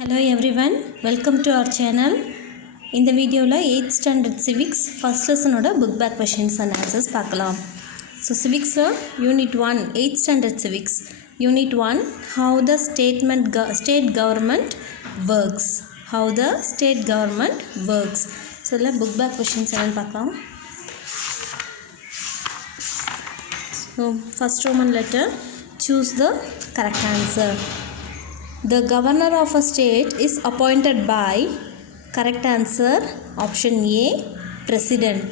Hello everyone, welcome to our channel. இந்த வீடியோவில் 8th standard civics first lesson ஓட book back questions and answers பார்க்கலாம். So civics unit 1 8th standard civics unit 1 how the state government works. How the state government works. So இதில் book back questions என்னன்னு பார்க்கலாம். So first Roman letter, choose the correct answer. The governor of a state is appointed by, correct answer option A, president.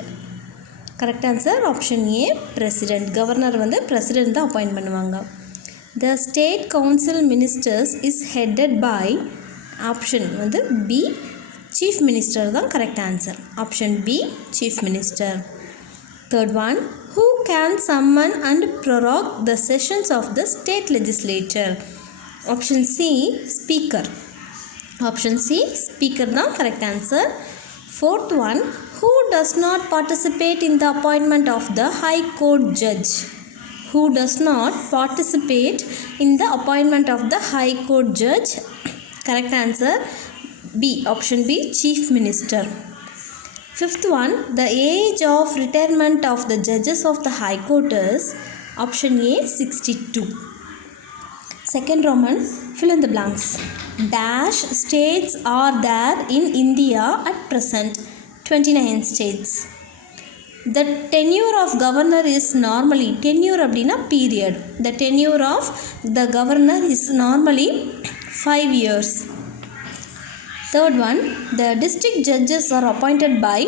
Correct answer option A, president. Governor வந்து president தான் appoint பண்ணுவாங்க. The state council ministers is headed by, option வந்து B, chief minister தான் correct answer. Option B, chief minister. Third one, who can summon and prorogue the sessions of the state legislature? Option C, speaker. Option C, speaker தான் correct answer. Fourth one, who does not participate in the appointment of the high court judge? Who does not participate in the appointment of the high court judge? Correct answer B, option B, chief minister. Fifth one, the age of retirement of the judges of the high court is, option A, 62. Second Roman, fill in the blanks. Dash states are there in India at present? 29 states. The tenure of governor is normally, tenure அப்படினா period. The tenure of the governor is normally 5 years. Third one, the district judges are appointed by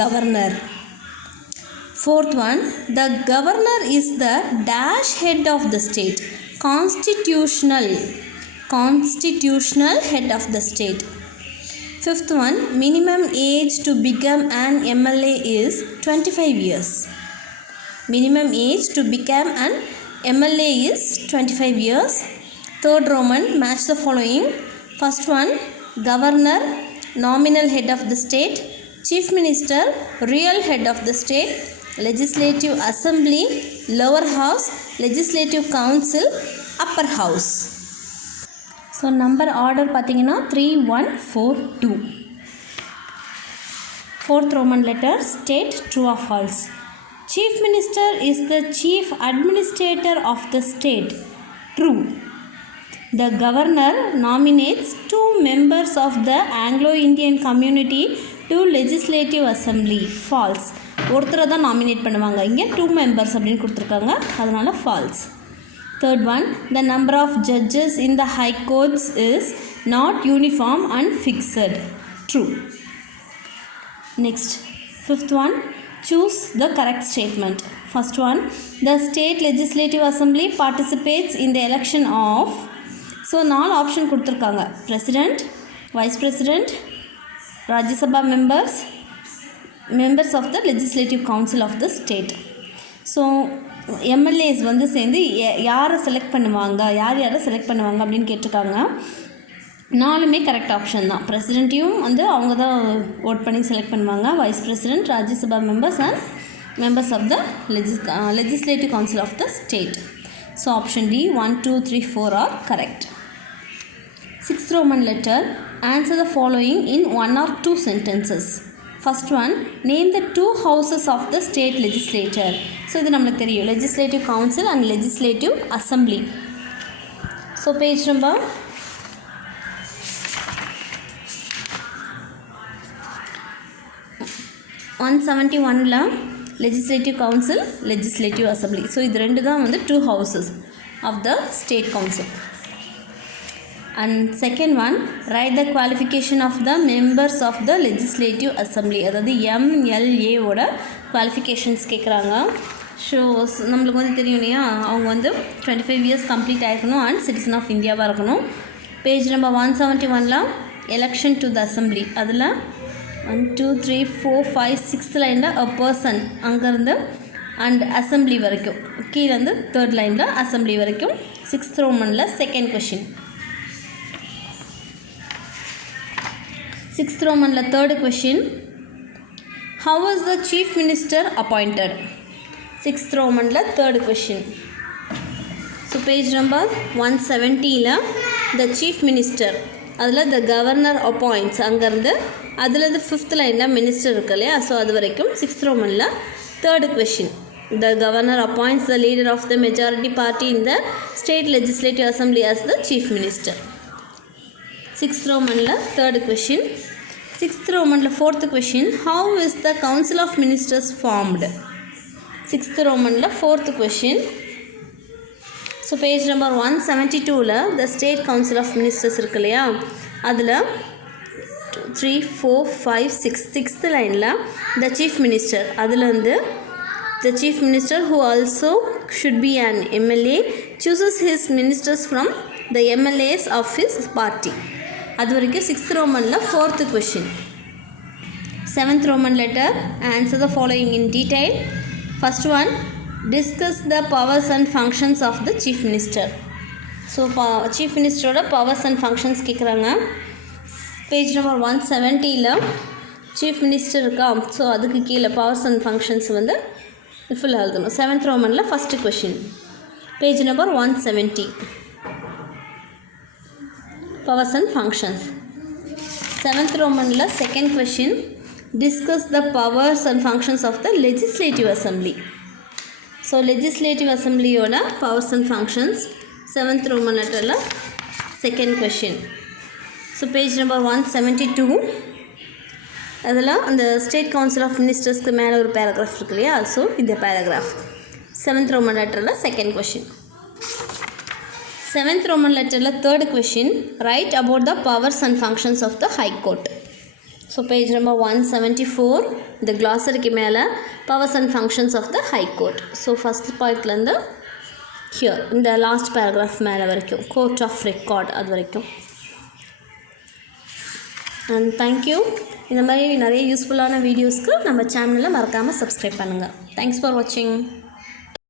governor. Fourth one, the governor is the dash head of the state. Constitutional head of the state. Fifth one, minimum age to become an MLA is 25 years. Minimum age to become an MLA is 25 years. Third Roman, match the following. First one, governor, nominal head of the state. Chief minister, real head of the state. Legislative assembly, lower house. Legislative council, upper house. So number order பார்த்தீங்கன்னா 3 1 4 2. Fourth Roman letter, state true or false. Chief minister is the chief administrator of the state. True. The governor nominates 2 members of the Anglo-Indian community to legislative assembly. False. ஒருத்தரை தான் நாமினேட் பண்ணுவாங்க. இங்கே 2 members அப்படின்னு கொடுத்துருக்காங்க, அதனால் false. Third one, the number of judges in the high courts is not uniform and fixed. True. Next, fifth one, choose the correct statement. First one, the state legislative assembly participates in the election of, so 4 ஆப்ஷன் கொடுத்துருக்காங்க. president, vice president, Rajya Sabha members of the legislative council of the state. So MLAs வந்து சேர்ந்து யாரை செலக்ட் பண்ணுவாங்க, யாரை செலக்ட் பண்ணுவாங்க அப்படின்னு கேட்டிருக்காங்க. 4மே கரெக்ட் ஆப்ஷன் தான். பிரசிடெண்ட்டையும் வந்து அவங்க தான் ஓட் பண்ணி செலக்ட் பண்ணுவாங்க. Vice president, Rajya Sabha members and members of the legislative council of the state. So option D 1 2 3 4 are correct. Sixth Roman letter, answer the following in 1 or 2 sentences. First one, name the 2 houses of the state legislature. So இது நம்மளுக்கு தெரியும், legislative council and legislative assembly. So page number 171ல legislative council, legislative assembly. So இது ரெண்டு தான் வந்து 2 houses of the state council. And second one, write the qualification of the members of the legislative assembly. அதாவது MLA ஓட qualifications கேட்குறாங்க. So நம்மளுக்கு வந்து தெரியும் இல்லையா, அவங்க வந்து 25 years கம்ப்ளீட் ஆகிருக்கணும் அண்ட் சிட்டிசன் ஆஃப் இந்தியாவாக இருக்கணும். பேஜ் நம்பர் 171ல எலெக்ஷன் டு த அசம்பிளி, அதில் 1 2 3 4 5 6th லைனில் அ பர்சன் அங்கேருந்து அண்ட் அசம்பிளி வரைக்கும், கீழேருந்து 3rd லைனில் அசம்பிளி வரைக்கும். 6th ரோமனில் செகண்ட் கொஷின். 6th Romanல 3rd question, how was the chief minister appointed? 6th Romanல 3rd question. So page number 170ல the chief minister அதில் த கவர்னர் அப்பாயிண்ட்ஸ் அங்கேருந்து அதுலேருந்து 5th லைனில் மினிஸ்டர் இருக்கு இல்லையா. ஸோ அது வரைக்கும் 6th ரோமனில் 3rd question. The governor appoints the leader of the majority party in the state legislative assembly as the chief minister. 6th ரோமனில் 3rd question. 6th ரோமனில் 4th question. How is the council of ministers formed? 6th ரோமனில் 4th question. So page number 172ல் the state council of ministers இருக்கு இல்லையா. அதில் 3, 4, 5, 6th லைனில் the chief minister அதுலேருந்து the chief minister who also should be an MLA chooses his ministers from the MLAs of his party. அது வரைக்கும் 6th ரோமனில் 4th question. 7th Roman letter. Answer the following in detail. First one, discuss the powers and functions of the chief minister. So chief மினிஸ்டரோட powers and functions கேட்குறாங்க. Page number 170ல் chief minister இருக்கா. So அதுக்கு கீழே powers and functions வந்து ஃபுல்லாக எழுதணும். 7th ரோமனில் first question page number 170 powers and functions. 7th ரோமனில் second question discuss the powers and functions of the legislative assembly. So legislative அசம்பிளியோட powers and functions 7th Roman லெட்டரில் second question. So page number 172 அதில் அந்த state council of மினிஸ்டர்ஸ்க்கு மேலே ஒரு பேராகிராஃப் இருக்கு இல்லையா. ஸோ இந்த பேராகிராஃப் 7th ரோமன் லெட்டரில் செகண்ட் கொஷின். 7th ரோமன் லெட்டரில் 3rd question right about the powers and functions of the high court. So page number 174 இந்த கிளாஸருக்கு மேலே powers and functions of the high court. So first பாயிண்ட்லேருந்து here இந்த last paragraph மேலே வரைக்கும் court of record அது வரைக்கும். And thank you. இந்த மாதிரி நிறைய யூஸ்ஃபுல்லான வீடியோஸ்க்கு நம்ம சேனலில் மறக்காமல் சப்ஸ்கிரைப் பண்ணுங்கள். தேங்க்ஸ் ஃபார் வாட்சிங்.